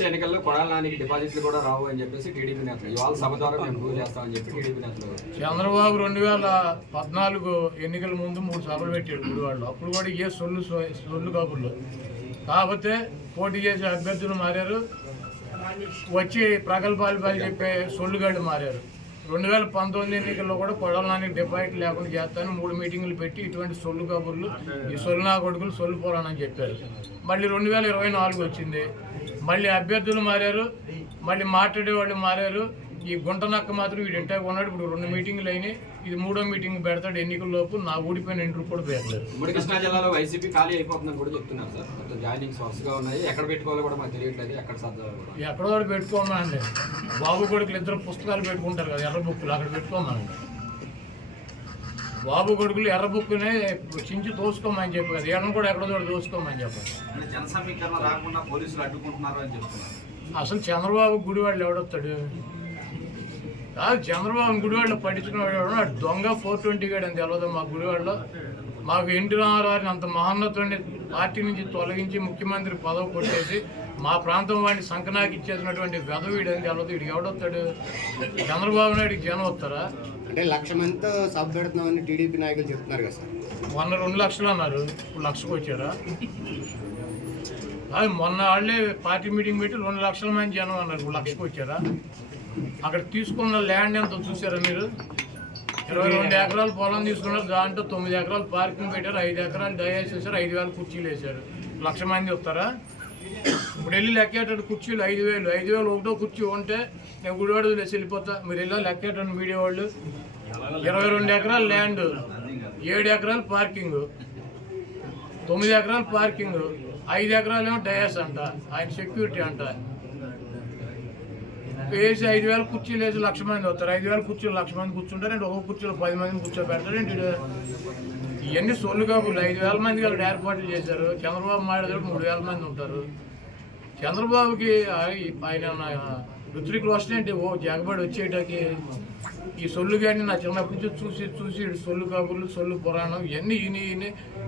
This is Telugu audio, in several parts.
వచ్చే ఎన్నికల్లో కొడాల నానికి డిపాజిట్లు కూడా రావు అని చెప్పేసి టీడీపీ నేతలు ఇవాళ సభ ద్వారా మేము ప్రూవ్ చేస్తామని చెప్పి టీడీపీ నేతలు. చంద్రబాబు 2014 ఎన్నికల ముందు 3 సభలు పెట్టాడు గుడివాడలో. అప్పుడు కూడా ఏ సొల్లు కబుర్లు. కాకపోతే పోటీ చేసే అభ్యర్థులు మారారు, వచ్చి ప్రగల్భాలు చెప్పే సొల్లుగాళ్ళు మారారు. 2019 ఎన్నికల్లో కూడా కొడాల నానికి డిపాజిట్ లేకుండా చేస్తాను 3 మీటింగులు పెట్టి ఇటువంటి సొల్లు కబుర్లు, ఈ సొల్లు నా కొడుకులు సొల్లు పోరానని చెప్పారు. మళ్ళీ 2024 వచ్చింది, మళ్ళీ అభ్యర్థులు మారారు, మళ్ళీ మాట్లాడేవాళ్ళు మారారు. ఈ గుంటనక్క మాత్రం వీడు ఇంటే ఉన్నాడు. ఇప్పుడు 2 మీటింగులు అయినాయి, ఇది 3వ మీటింగ్ పెడతాడు ఎన్నికల్లోపు. నా ఊడిపోయిన ఇంటర్ కూడా పెడతాడు. ఉమ్మడి కృష్ణా జిల్లాలో వైసీపీ ఖాళీ అయిపోతుందని కూడా చెప్తున్నారు సార్. మొత్తం జాయినింగ్స్ వరుసగా ఉన్నాయి, ఎక్కడ పెట్టుకోవాలో కూడా మాకు తెలియట్లేదు, ఎక్కడ సర్దాలో కూడా. ఎక్కడో కూడా పెట్టుకోమండి. బాబు కొడుకులు 2 పుస్తకాలు పెట్టుకుంటారు కదా, ఎర్ర బుక్కులు, అక్కడ పెట్టుకోమండి. బాబు కొడుకులు ఎర్ర బుక్కునే చించి తోసుకోమని చెప్పి కదా, ఎర్ర కూడా ఎక్కడో చోట తోసుకోమని చెప్పండి. జన సమీకరణ రాకుండా పోలీసులు అడ్డుకుంటున్నారు అని చెప్తున్నారు. అసలు చంద్రబాబు గుడివాళ్ళు ఎవడొస్తాడు? కాదు, చంద్రబాబు గుడివాళ్ళు పట్టించుకున్నాడు దొంగ 420 గాడు అని తెలియదు మా గుడివాడలో. మాకు ఎన్టీ రామారావుని అంత మహోన్నతుడిని పార్టీ నుంచి తొలగించి ముఖ్యమంత్రి పదవి కొట్టేసి మా ప్రాంతం వాడిని సంకనాకి ఇచ్చేసినటువంటి వెధవీడు అని తెలియదు. వీడికి ఎవడొస్తాడు? చంద్రబాబు నాయుడికి జనం వస్తారా? అంటే 1,00,000 మందితో సభ పెడుతున్నామని టీడీపీ నాయకులు చెప్తున్నారు కదా సార్. మొన్న 2 లక్షలు అన్నారు, ఇప్పుడు 1,00,000కి వచ్చారా? అది మొన్న వాళ్ళే పార్టీ మీటింగ్ పెట్టి 2 లక్షల మంది జనం అన్నారు, ఇప్పుడు 1,00,000కి వచ్చారా? అక్కడ తీసుకున్న ల్యాండ్ ఎంత చూసారా మీరు? 22 ఎకరాలు పొలం తీసుకున్నారు, దాంట్లో 9 ఎకరాలు పార్కింగ్ పెట్టారు, 5 ఎకరాలు డయాస్ వేసారు, 5,000 కుర్చీలు వేశారు. 1,00,000 మంది వస్తారా? ఇప్పుడు వెళ్ళి లెక్కేటాడు కుర్చీలు 5,000 ఒకటో కుర్చీ ఉంటే నేను గుడివాడ వేసి వెళ్ళిపోతా. మీరు వెళ్ళా లెక్కేటాడు మీడియా వాళ్ళు. 22 ఎకరాలు ల్యాండ్, 7 ఎకరాలు పార్కింగ్, 9 ఎకరాలు పార్కింగ్, 5 ఎకరాలు ఏమో డయాస్ అంట, ఆయన సెక్యూరిటీ అంట. వేసి 5,000 కుర్చీలు వేసి 1,00,000 మంది వస్తారు. 5,000 కుర్చీలు 1,00,000 మంది కూర్చుంటారు, అంటే ఒక కుర్చీలో 10 మందిని కూర్చోబెడతారు. ఏంటి ఇవన్నీ సొల్లు కాపులు. 5,000 మందికి వాళ్ళు ఏర్పాట్లు చేశారు. చంద్రబాబు మాట్లాడేటప్పుడు 3,000 మంది ఉంటారు. చంద్రబాబుకి ఆయన ఋత్విక్ రోషన్ ఏంటి ఓ జగబడి వచ్చేటకి ఈ సొల్లు కానీ నా చిన్నప్పటి నుంచి చూసి సొల్లు కబుర్లు, సొల్లు పురాణం ఇవన్నీ ఈయన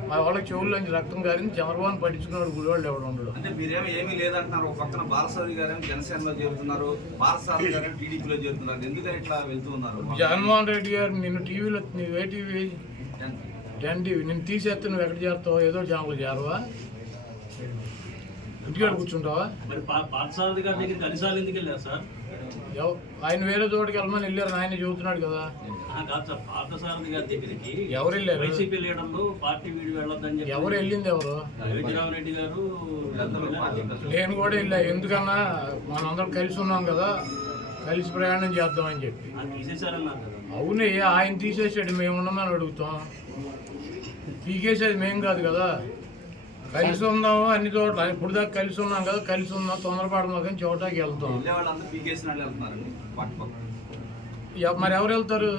మా వాళ్ళకి చెవుల్లోంచి రక్తం గారిని చంద్రబాబు పట్టించుకున్నాడు గుడివాళ్ళు ఎవడు ఉండడు. అంటే మీరేమో ఏమీ లేదంటున్నారు. ఒక పక్కన బాలసారి గారు జనసేనలో చేరుతున్నారు, బాలసారి గారు టీడీపీలో చేరుతున్నారు. ఎందుకని ఇట్లా వెళ్తూ ఉన్నారు? జగన్మోహన్ రెడ్డి గారు నిన్ను టీవీలో, ఏ టీవీ 10 టీవీ, నిన్ను తీసేస్తే నువ్వు ఎక్కడ చేస్తావు? ఏదో ఛానల్ చేరవా? ఇంటికాడ కూర్చుంటావా? మరి పార్థసారథి గారి దగ్గరికి అన్నిసార్లు ఎందుకు వెళ్ళారు సార్? ఆయన వేరే చోటుకి వెళ్ళమని వెళ్ళారు, ఆయన చెబుతున్నాడు కదా. కాదు సార్, పార్థసారథి గారి దగ్గరికి ఎవరు వెళ్ళారు? వైసీపీ లీడర్లు పార్టీ వీడి వెళ్ళొద్దని చెప్పి. ఎవరు వెళ్ళింది? ఎవరు? రెడ్డి గారు. నేను కూడా వెళ్ళా. ఎందుకన్నా మనందరం కలిసి ఉన్నాం కదా, కలిసి ప్రయాణం చేద్దామని చెప్పి. తీసేశారన్నారు కదా. అవునే, ఆయన తీసేసాడు, మేము ఉన్నామని అడుగుతాం. పీకేసేది మేం కాదు కదా. కలిసి ఉన్నాము అన్ని చోట్ల, ఇప్పుడు దాకా కలిసి ఉన్నాం కదా, కలిసి ఉన్నాం, తొందరపడమా కానీ చోటకి వెళ్తాం. మరి ఎవరు వెళ్తారు?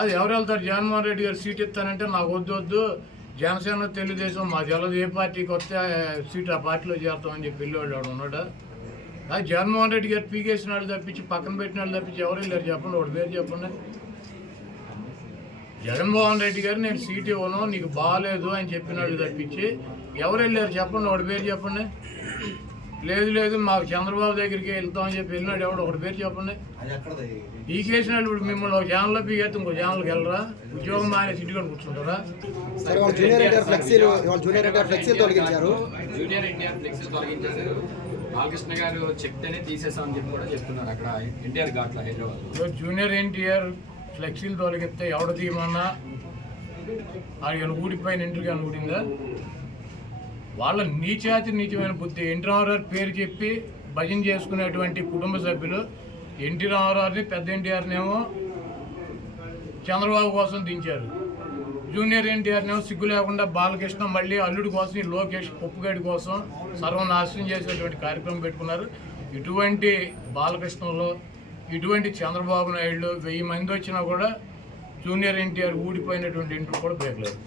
అది ఎవరు వెళ్తారు? జగన్మోహన్ రెడ్డి గారు సీట్ ఇస్తానంటే నాకు వద్దు, జనసేన తెలుగుదేశం మా తెలదు, ఏ పార్టీకి వస్తే సీట్ ఆ పార్టీలో చేస్తామని చెప్పి వెళ్ళేవాళ్ళు ఎవడు ఉన్నాడా? అది జగన్మోహన్ రెడ్డి గారు పీకేసిన వాళ్ళు తప్పించి, పక్కన పెట్టిన వాళ్ళు తప్పించి ఎవరు వెళ్ళారు చెప్పండి, ఒకటి పేరు చెప్పండి. జగన్మోహన్ రెడ్డి గారు నేను సీట్ ఇవ్వను, నీకు బాగాలేదు అని చెప్పిన వాళ్ళు తప్పించి ఎవరు వెళ్ళారు చెప్పండి, ఒకటి పేరు చెప్పండి. లేదు మాకు చంద్రబాబు దగ్గరికి వెళ్తామని చెప్పి వెళ్ళినాడు ఎవడు, ఒకటి పేరు చెప్పండి. పీకేసిన వాళ్ళు ఇప్పుడు మిమ్మల్ని ఒక ఛానల్లో పీకేస్తే ఇంకో ఛానల్కి వెళ్ళరా? ఉద్యోగం మానే సిటీ కూడా కూర్చుంటారా? జూనియర్ ఎన్టీఆర్ ఫ్లెక్సీలు తొలగించారు. బాలకృష్ణ గారు చెప్తేనే తీసేసామని చెప్పి కూడా చెప్తున్నారు అక్కడ ఎన్టీఆర్ ఘాట్ల హైదరాబాద్. జూనియర్ ఎన్టీఆర్ ఫ్లెక్సీలు తొలగిస్తే ఎవడ తీయమన్నా ఆయన ఊడిపోయిన ఇంటికి ఊడిందా? వాళ్ళ నీచమైన బుద్ధి. ఎన్టీ రామారావు పేరు చెప్పి భజన చేసుకునేటువంటి కుటుంబ సభ్యులు ఎన్టీ రామారావుని, పెద్ద ఎన్టీఆర్ని ఏమో చంద్రబాబు కోసం దించారు. జూనియర్ ఎన్టీఆర్ని ఏమో సిగ్గు లేకుండా బాలకృష్ణ మళ్ళీ అల్లుడి కోసం, ఈ లోకేష్ పప్పుగడి కోసం సర్వనాశనం చేసేటువంటి కార్యక్రమం పెట్టుకున్నారు. ఇటువంటి బాలకృష్ణలో, ఇటువంటి చంద్రబాబు నాయుడు 1000 మంది వచ్చినా కూడా జూనియర్ ఎన్టీఆర్ ఊడిపోయినటువంటి ఇంటర్ కూడా పేర్లేదు.